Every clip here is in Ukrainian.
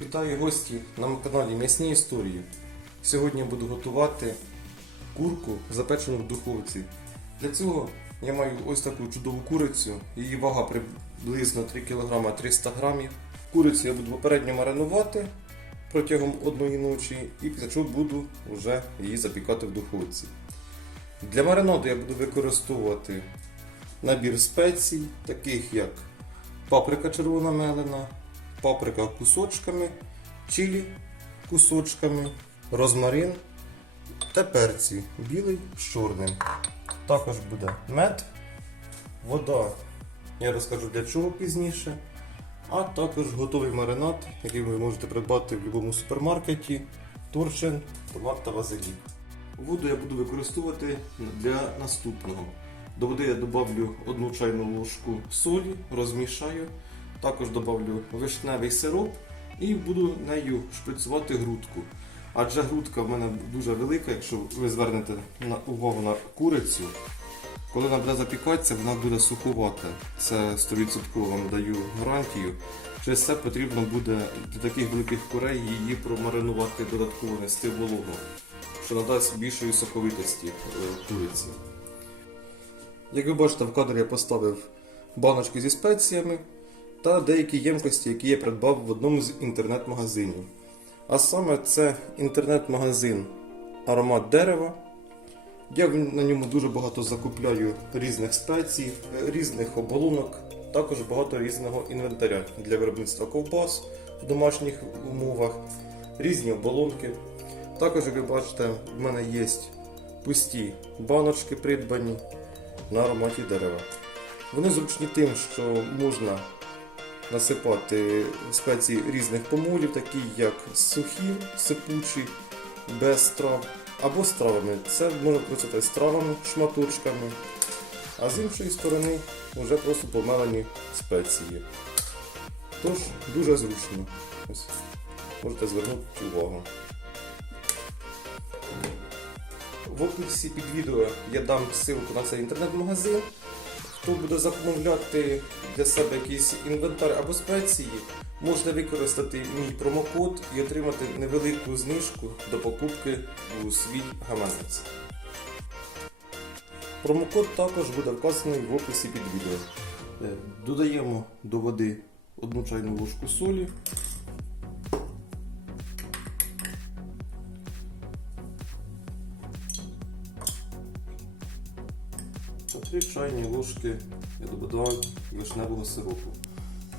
Вітаю гості на каналі М'ясні історії. Сьогодні я буду готувати курку, запечену в духовці. Для цього я маю ось таку чудову курицю. Її вага приблизно 3 кг 300 г. Курицю я буду попередньо маринувати протягом одної ночі і після чого буду вже її запікати в духовці. Для маринаду я буду використовувати набір спецій, таких як паприка червона мелена, паприка кусочками, чилі кусочками, розмарин та перці білий з чорним. Також буде мед, вода. Я розкажу для чого пізніше. А також готовий маринад, який ви можете придбати в будь-якому супермаркеті, торчин, томат та вазелін. Воду я буду використовувати для наступного. До води я додавлю одну чайну ложку солі, розмішаю. Також додавлю вишневий сироп і буду нею шприцювати грудку. Адже грудка в мене дуже велика, якщо ви звернете увагу на курицю. Коли вона буде запікатися, вона буде суховата. Це 100% вам даю гарантію. Через це потрібно буде для таких великих курей її промаринувати додатково нести вологу, що надасть більшої соковитості е, куриці. Як ви бачите, в кадрі я поставив баночки зі спеціями та деякі ємкості, які я придбав в одному з інтернет-магазинів. А саме це інтернет-магазин Аромат дерева. Я на ньому дуже багато закупляю різних спецій, різних оболонок, також багато різного інвентаря для виробництва ковбас в домашніх умовах, різні оболонки. Також, як ви бачите, в мене є пусті баночки придбані на ароматі дерева. Вони зручні тим, що можна насипати спеції різних помолів, такі як сухі, сипучі, без трав, або з травами. Це можна працювати з травами, шматочками, а з іншої сторони вже просто помелені спеції. Тож дуже зручно. Можете звернути увагу. В описі під відео я дам ссылку на цей інтернет-магазин. Хто буде замовляти для себе якийсь інвентар або спеції, можна використати мій промокод і отримати невелику знижку до покупки у свій гаманець. Промокод також буде вказаний в описі під відео. Е, Додаємо до води одну чайну ложку солі. Та три чайні ложки я додавав вишневого сиропу.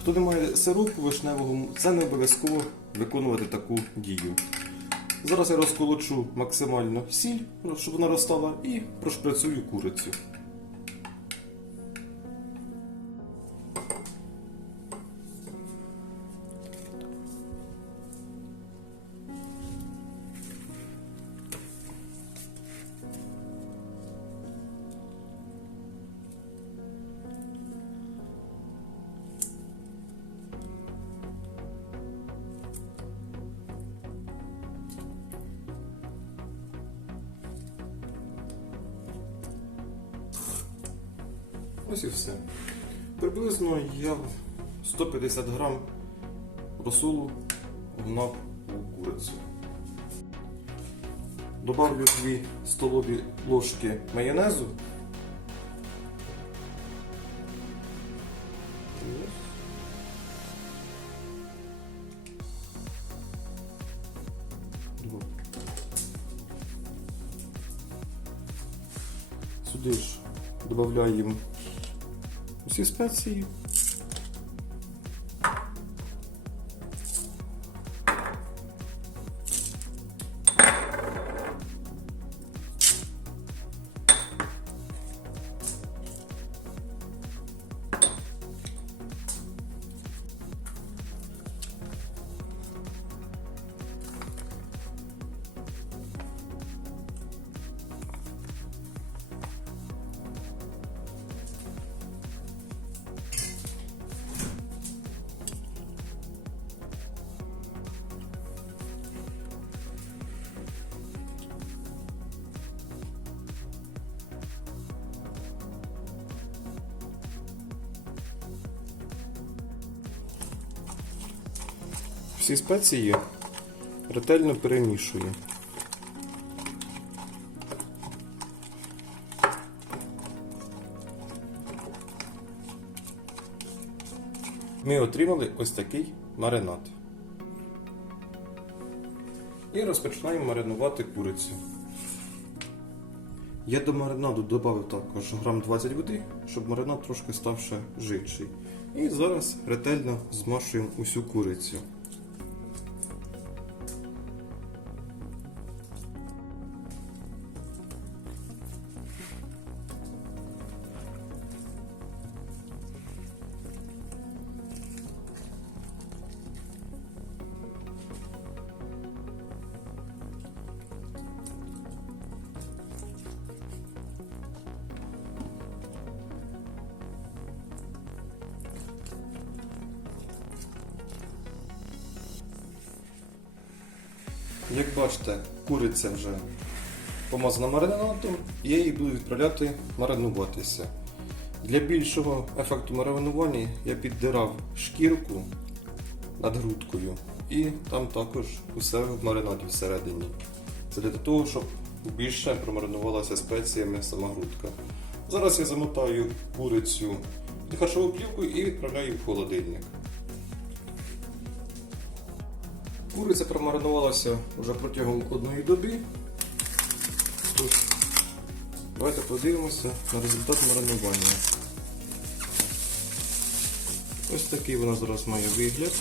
Хто не має сиропу вишневого, це не обов'язково виконувати таку дію. Зараз я розколочу максимально сіль, щоб вона розстала, і прошпрацюю курицю. Ось і все. Приблизно я 150 грам розсолу гнав у курицю. Добавлю 2 столові ложки майонезу. Сюди ж додаємо спеції. Всі спеції ретельно перемішую. Ми отримали ось такий маринад. І розпочинаємо маринувати курицю. Я до маринаду додав також грам 20 води, щоб маринад трошки став ще жидший. І зараз ретельно змашуємо усю курицю. Як бачите, куриця вже помазана маринадом, і я її буду відправляти маринуватися. Для більшого ефекту маринування я піддирав шкірку над грудкою і там також усе в маринаді всередині. Це для того, щоб більше промаринувалася спеціями сама грудка. Зараз я замотаю курицю харчову плівку і відправляю в холодильник. Куриця промаринувалася вже протягом одної доби. Тож, давайте подивимося на результат маринування. Ось такий вона зараз має вигляд.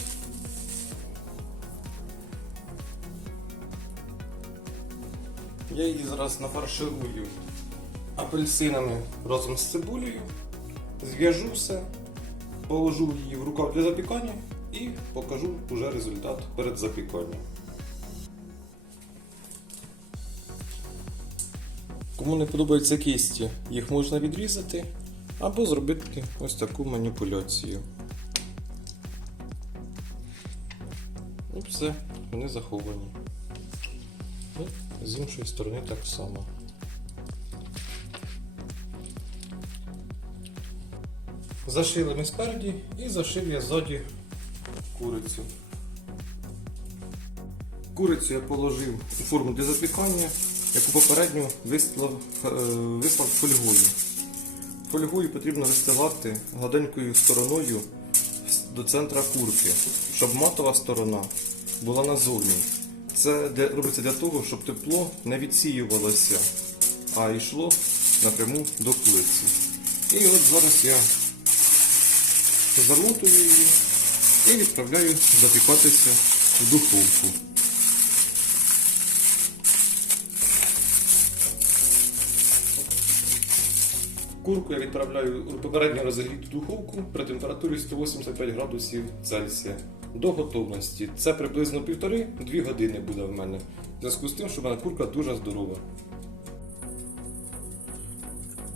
Я її зараз нафарширую апельсинами разом з цибулею, зв'яжу все, положу її в рукав для запікання і покажу уже результат перед запіканням. Кому не подобаються кісті, їх можна відрізати або зробити ось таку маніпуляцію. І все, вони заховані. І з іншої сторони так само. Зашили ми спереді і зашив я ззаді курицю. Курицю я положив у форму для запікання, яку попередньо вислав, е, вислав фольгою. Фольгою потрібно вистилати гладенькою стороною до центра курки, щоб матова сторона була назовні. Це робиться для того, щоб тепло не відсіювалося, а йшло напряму до куриці. І от зараз я замотую її і відправляю запікатися в духовку. Курку я відправляю у попередньо розігріту духовку при температурі 185 градусів Цельсія до готовності. Це приблизно 1,5-2 години буде в мене. В зв'язку з тим, що в мене курка дуже здорова.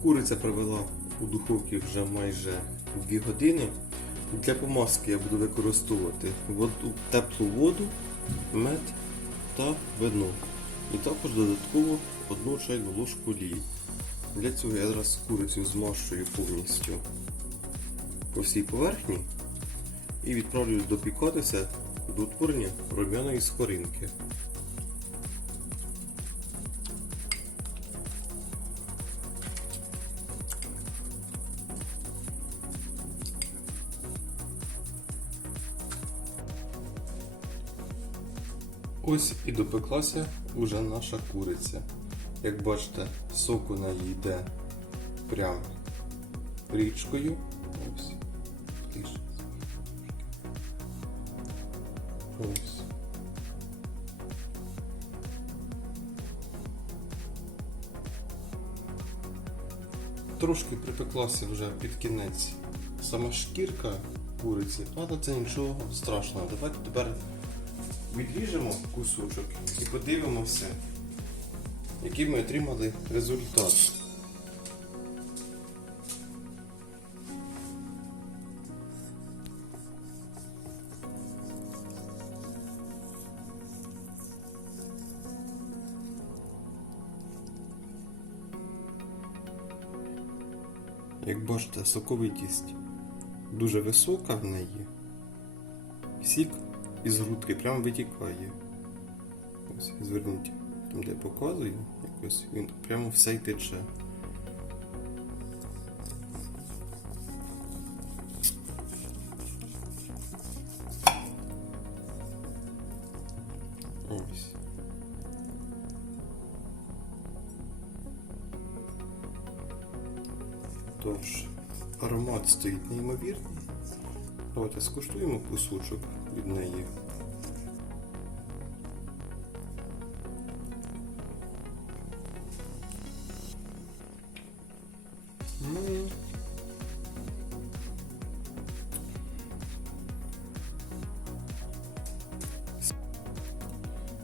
Куриця провела у духовці вже майже 2 години. Для помазки я буду використовувати воду, теплу воду, мед та вино. І також додатково одну чайну ложку олії. Для цього я зараз курицю змащую повністю по всій поверхні і відправлю допікатися до утворення рум'яної скоринки. Ось і допеклася уже наша куриця. Як бачите, сок у неї йде прямо річкою. Ось. Ось. Трошки припеклася вже під кінець сама шкірка куриці, але це нічого страшного. Давайте тепер відріжемо кусочок і подивимося, який ми отримали результат. Як бачите, соковитість дуже висока в неї. Сік із грудки прям витікає. Ось, зверніть, там де показую, якось він прямо все й тече. Ось. Тож, аромат стоїть неймовірний. Давайте скуштуємо кусочок від неї.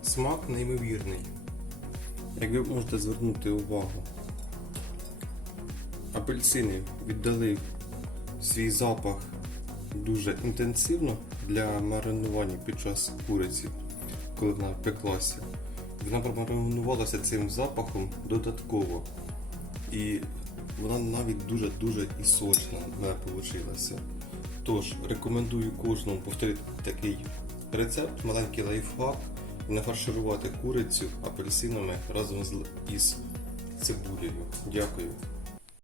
Смак неймовірний. Як ви можете звернути увагу, апельсини віддали свій запах дуже інтенсивно для маринування під час куриці, коли вона пеклася. Вона промаринувалася цим запахом додатково. І вона навіть дуже-дуже і сочна вийшла. Тож, рекомендую кожному повторити такий рецепт, маленький лайфхак, нафарширувати курицю апельсинами разом із цибулею. Дякую.